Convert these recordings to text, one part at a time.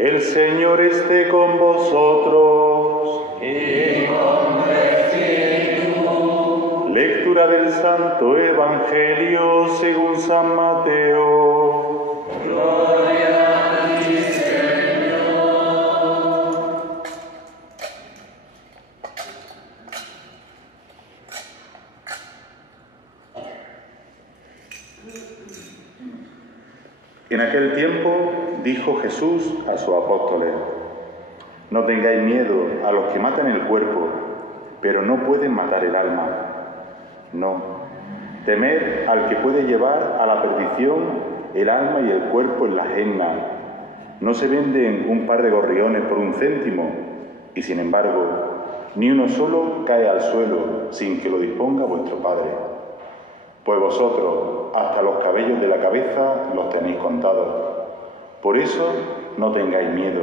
El Señor esté con vosotros. Y con tu espíritu. Lectura del Santo Evangelio según San Mateo. Gloria a ti, Señor. En aquel tiempo dijo Jesús a sus apóstoles: no tengáis miedo a los que matan el cuerpo, pero no pueden matar el alma. No, temed al que puede llevar a la perdición el alma y el cuerpo en la gehenna. No se venden un par de gorriones por un céntimo, y sin embargo, ni uno solo cae al suelo sin que lo disponga vuestro Padre. Pues vosotros, hasta los cabellos de la cabeza los tenéis contados. Por eso, no tengáis miedo.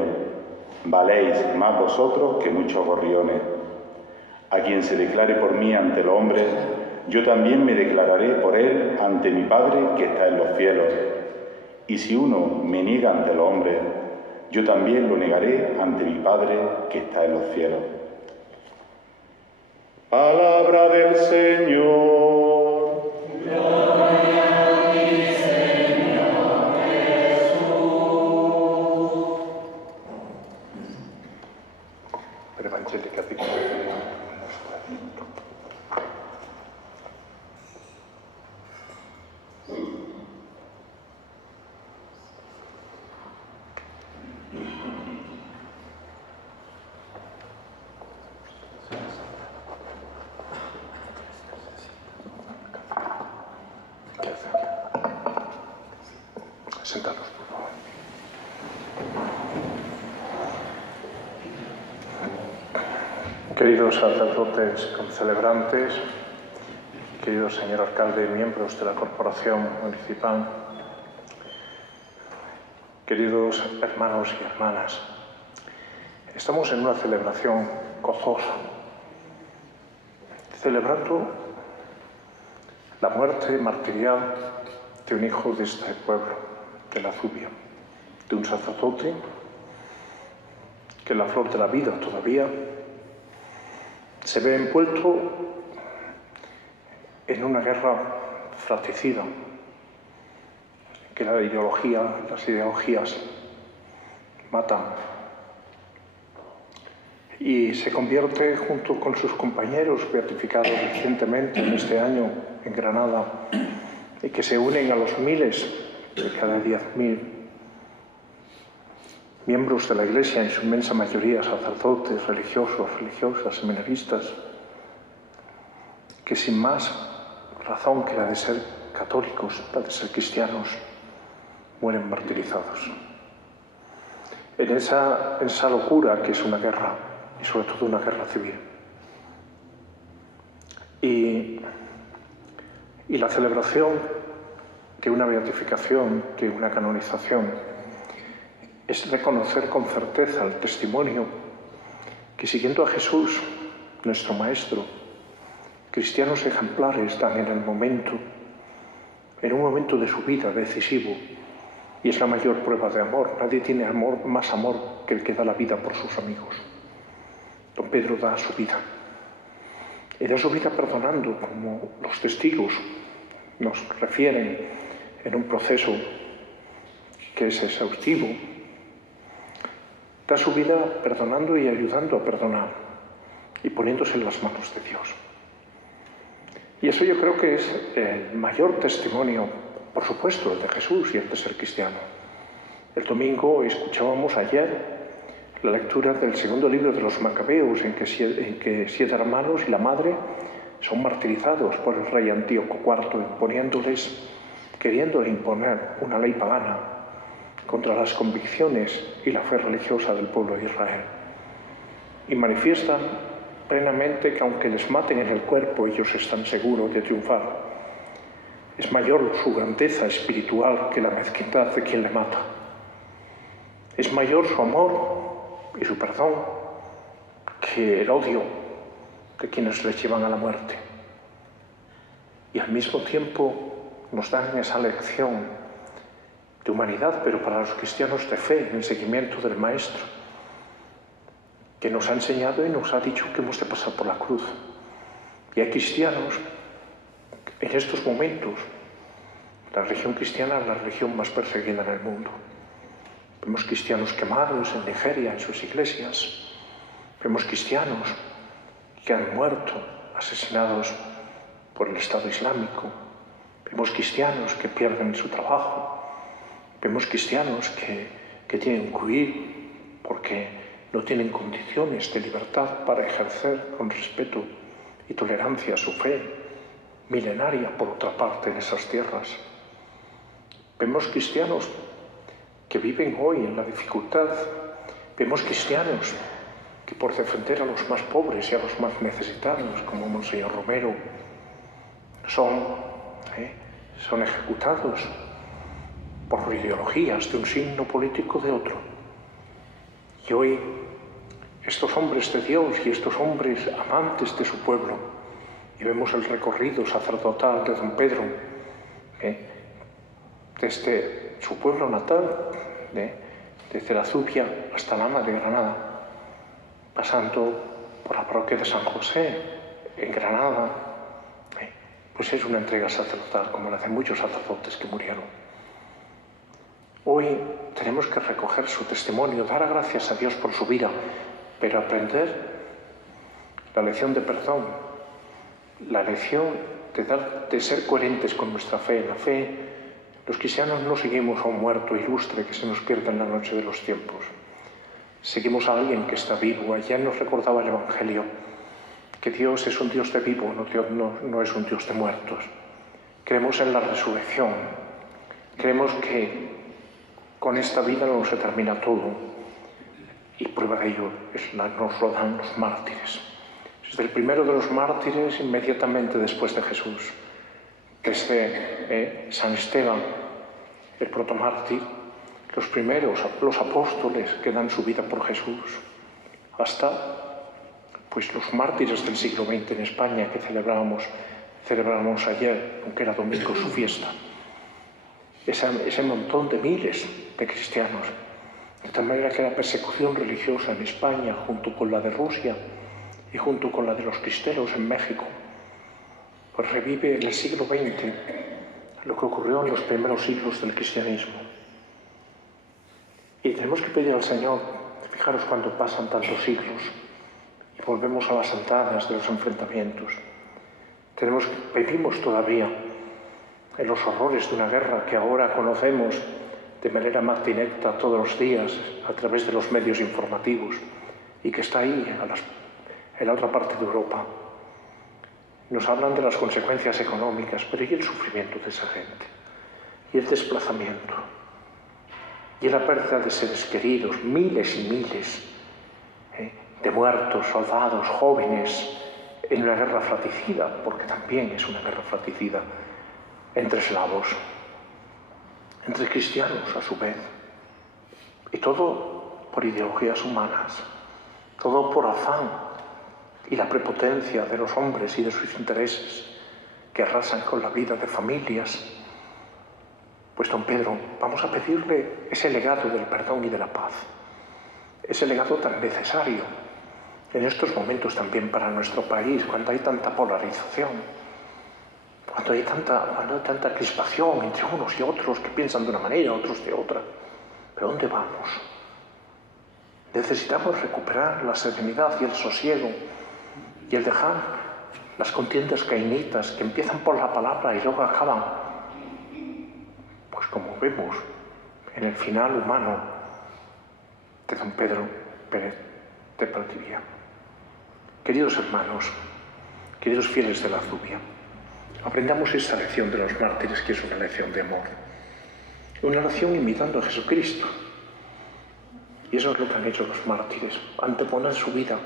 Valéis más vosotros que muchos gorriones. A quien se declare por mí ante los hombres, yo también me declararé por él ante mi Padre que está en los cielos. Y si uno me niega ante los hombres, yo también lo negaré ante mi Padre que está en los cielos. Palabra del Señor. Sentados, por favor. Queridos sacerdotes concelebrantes, querido señor alcalde, miembros de la corporación municipal, queridos hermanos y hermanas, estamos en una celebración gozosa, celebrando la muerte martirial de un hijo de este pueblo, de la Zubia, de un sacerdote que en la flor de la vida todavía se ve envuelto en una guerra fratricida, que las ideologías matan, y se convierte junto con sus compañeros beatificados recientemente en este año en Granada, y que se unen a los miles de cada 10.000 miembros de la Iglesia, en su inmensa mayoría sacerdotes, religiosos, religiosas, seminaristas, que sin más razón que la de ser católicos, la de ser cristianos, mueren martirizados. En esa locura que es una guerra, y sobre todo una guerra civil. Y la celebración de una beatificación, de una canonización, es reconocer con certeza el testimonio que, siguiendo a Jesús, nuestro Maestro, cristianos ejemplares dan en un momento de su vida decisivo, y es la mayor prueba de amor. Nadie tiene más amor que el que da la vida por sus amigos. Don Pedro da su vida, y da su vida perdonando, como los testigos nos refieren en un proceso que es exhaustivo. Da su vida perdonando y ayudando a perdonar y poniéndose en las manos de Dios. Y eso yo creo que es el mayor testimonio, por supuesto, el de Jesús y el de ser cristiano. El domingo escuchábamos ayer la lectura del segundo libro de los Macabeos, en que 7 hermanos y la madre son martirizados por el rey Antíoco IV, queriéndole imponer una ley pagana contra las convicciones y la fe religiosa del pueblo de Israel. Y manifiestan plenamente que aunque les maten en el cuerpo, ellos están seguros de triunfar. Es mayor su grandeza espiritual que la mezquindad de quien le mata. Es mayor su amor y su perdón que el odio de quienes les llevan a la muerte. Y al mismo tiempo nos dan esa lección de humanidad, pero para los cristianos de fe, en seguimiento del Maestro, que nos ha enseñado y nos ha dicho que hemos de pasar por la cruz. Y hay cristianos en estos momentos. La religión cristiana es la religión más perseguida en el mundo. Vemos cristianos quemados en Nigeria, en sus iglesias. Vemos cristianos que han muerto, asesinados por el Estado Islámico. Vemos cristianos que pierden su trabajo. Vemos cristianos que tienen que huir porque no tienen condiciones de libertad para ejercer con respeto y tolerancia su fe milenaria, por otra parte, en esas tierras. Vemos cristianos que viven hoy en la dificultad. Vemos cristianos que por defender a los más pobres y a los más necesitados, como Monseñor Romero, son ejecutados por ideologías de un signo político de otro. Y hoy estos hombres de Dios y estos hombres amantes de su pueblo, y vemos el recorrido sacerdotal de don Pedro, desde su pueblo natal, desde la Zubia hasta Lama de Granada, pasando por la parroquia de San José en Granada, pues es una entrega sacerdotal como la de muchos sacerdotes que murieron. Hoy tenemos que recoger su testimonio, dar gracias a Dios por su vida, pero aprender la lección de perdón, la lección de ser coherentes con nuestra fe. La fe, los cristianos no seguimos a un muerto ilustre que se nos pierde en la noche de los tiempos. Seguimos a alguien que está vivo. Ayer nos recordaba el Evangelio que Dios es un Dios de vivos, no es un Dios de muertos. Creemos en la resurrección. Creemos que con esta vida no se termina todo. Y prueba de ello nos lo dan los mártires. Desde el primero de los mártires, inmediatamente después de Jesús, desde San Esteban, el protomártir, los primeros, los apóstoles que dan su vida por Jesús, hasta pues los mártires del siglo XX en España que celebramos ayer, aunque era domingo su fiesta. Ese montón de miles de cristianos, de tal manera que la persecución religiosa en España, junto con la de Rusia y junto con la de los cristeros en México, pues revive en el siglo XX lo que ocurrió en los primeros siglos del cristianismo. Y tenemos que pedir al Señor, fijaros cuando pasan tantos siglos y volvemos a las andadas de los enfrentamientos. Vivimos todavía en los horrores de una guerra que ahora conocemos de manera más directa todos los días a través de los medios informativos y que está ahí en la otra parte de Europa. Nos hablan de las consecuencias económicas, pero ¿y el sufrimiento de esa gente? ¿Y el desplazamiento? ¿Y la pérdida de seres queridos? Miles y miles de muertos, soldados, jóvenes, en una guerra fratricida, porque también es una guerra fratricida, entre eslavos, entre cristianos a su vez, y todo por ideologías humanas, todo por afán y la prepotencia de los hombres y de sus intereses que arrasan con la vida de familias. Pues don Pedro, vamos a pedirle ese legado del perdón y de la paz, ese legado tan necesario en estos momentos también para nuestro país, cuando hay tanta polarización, cuando hay tanta crispación entre unos y otros que piensan de una manera, otros de otra. ¿Pero dónde vamos? Necesitamos recuperar la serenidad y el sosiego y el dejar las contiendas cainitas que empiezan por la palabra y luego acaban, pues como vemos en el final humano de don Pedro Pérez de Valdivia. Queridos hermanos, queridos fieles de la Zubia, aprendamos esta lección de los mártires, que es una lección de amor, una lección imitando a Jesucristo. Y eso es lo que han hecho los mártires, anteponer su vida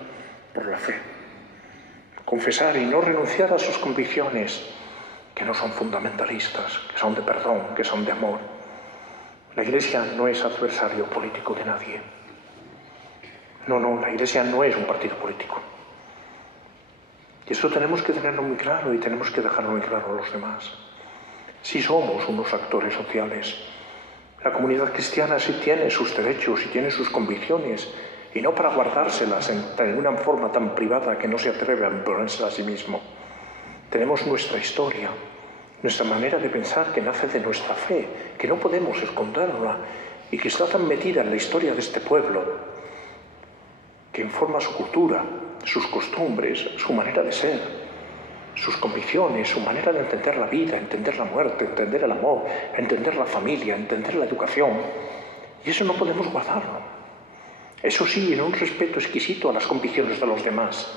por la fe, confesar y no renunciar a sus convicciones, que no son fundamentalistas, que son de perdón, que son de amor. La Iglesia no es adversario político de nadie. No, la Iglesia no es un partido político. Y eso tenemos que tenerlo muy claro y tenemos que dejarlo muy claro a los demás. Sí somos unos actores sociales La comunidad cristiana sí tiene sus derechos y tiene sus convicciones, y no para guardárselas en una forma tan privada que no se atreve a imponérsela a sí mismo. Tenemos nuestra historia, nuestra manera de pensar que nace de nuestra fe, que no podemos esconderla y que está tan metida en la historia de este pueblo, que informa su cultura, sus costumbres, su manera de ser, sus convicciones, su manera de entender la vida, entender la muerte, entender el amor, entender la familia, entender la educación. Y eso no podemos guardarlo. Eso sí, en un respeto exquisito a las convicciones de los demás,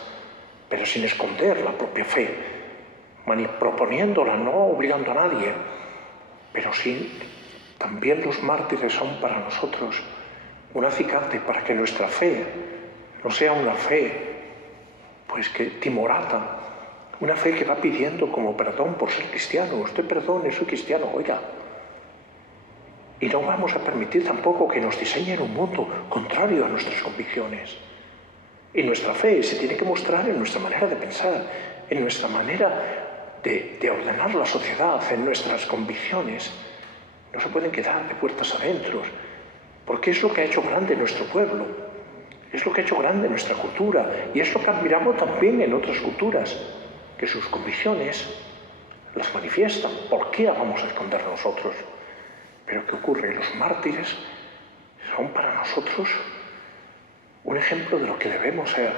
pero sin esconder la propia fe, proponiéndola, no obligando a nadie, pero sí, también los mártires son para nosotros un acicate para que nuestra fe no sea una fe pues que timorata, una fe que va pidiendo como perdón por ser cristiano. Usted perdone, soy cristiano, oiga. Y no vamos a permitir tampoco que nos diseñen un mundo contrario a nuestras convicciones. Y nuestra fe se tiene que mostrar en nuestra manera de pensar, en nuestra manera de ordenar la sociedad, en nuestras convicciones. No se pueden quedar de puertas adentro, porque es lo que ha hecho grande nuestro pueblo, es lo que ha hecho grande nuestra cultura, y es lo que admiramos también en otras culturas, que sus convicciones las manifiestan. ¿Por qué vamos a esconder nosotros? Pero ¿qué ocurre? Los mártires son para nosotros un ejemplo de lo que debemos ser.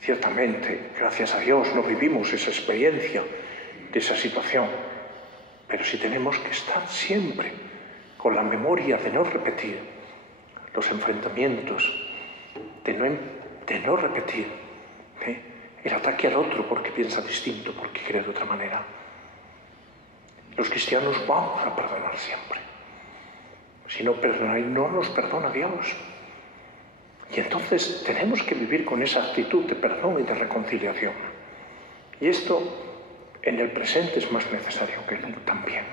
Ciertamente, gracias a Dios, no vivimos esa experiencia de esa situación, pero sí tenemos que estar siempre con la memoria de no repetir los enfrentamientos, de no repetir el ataque al otro porque piensa distinto, porque cree de otra manera. Los cristianos vamos a perdonar siempre. Si no perdonáis, no nos perdona Dios. Y entonces tenemos que vivir con esa actitud de perdón y de reconciliación. Y esto en el presente es más necesario que también.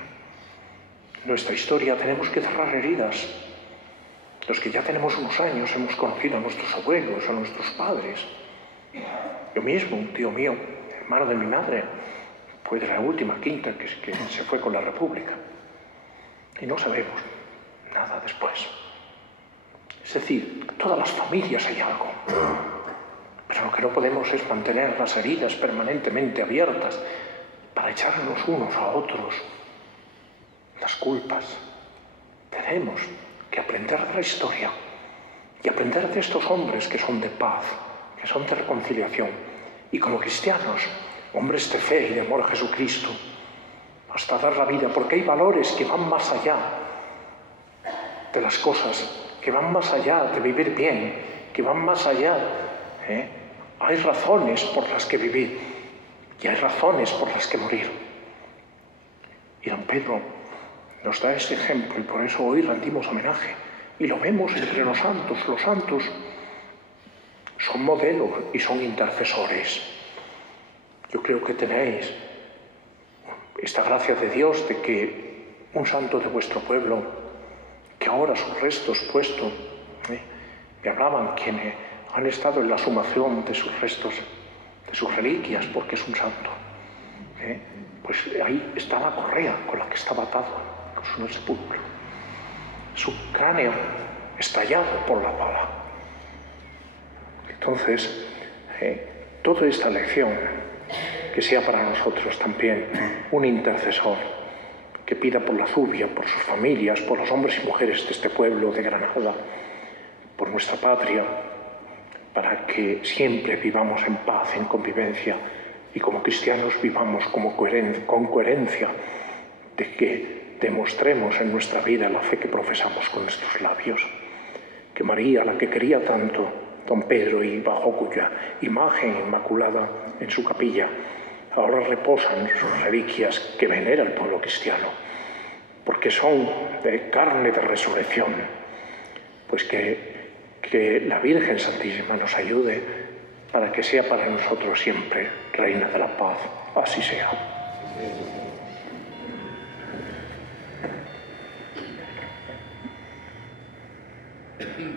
En nuestra historia tenemos que cerrar heridas. Los que ya tenemos unos años hemos conocido a nuestros abuelos, a nuestros padres. Yo mismo, un tío mío, hermano de mi madre, fue de la última quinta que se fue con la República. Y no sabemos nada después. Es decir, todas las familias hay algo. Pero lo que no podemos es mantener las heridas permanentemente abiertas para echarnos unos a otros las culpas. Tenemos que aprender de la historia y aprender de estos hombres que son de paz, que son de reconciliación. Y como cristianos, hombres de fe y de amor a Jesucristo, hasta dar la vida, porque hay valores que van más allá de las cosas, que van más allá de vivir bien, que van más allá. Hay razones por las que vivir y hay razones por las que morir. Y don Pedro nos da este ejemplo y por eso hoy rendimos homenaje y lo vemos entre los santos. Los santos son modelos y son intercesores. Yo creo que tenéis esta gracia de Dios de que un santo de vuestro pueblo, que ahora sus restos puestos, me hablaban quienes han estado en la sumación de sus restos, de sus reliquias, porque es un santo. Pues ahí está la correa con la que estaba atado en el sepulcro. Su cráneo estallado por la bala. Entonces, toda esta lección, que sea para nosotros también un intercesor, que pida por la Zubia, por sus familias, por los hombres y mujeres de este pueblo de Granada, por nuestra patria, para que siempre vivamos en paz, en convivencia, y como cristianos vivamos con coherencia, de que demostremos en nuestra vida la fe que profesamos con nuestros labios. Que María, la que quería tanto don Pedro y bajo cuya imagen inmaculada en su capilla ahora reposan sus reliquias que venera el pueblo cristiano, porque son de carne de resurrección, pues que la Virgen Santísima nos ayude para que sea para nosotros siempre Reina de la Paz. Así sea. Sí.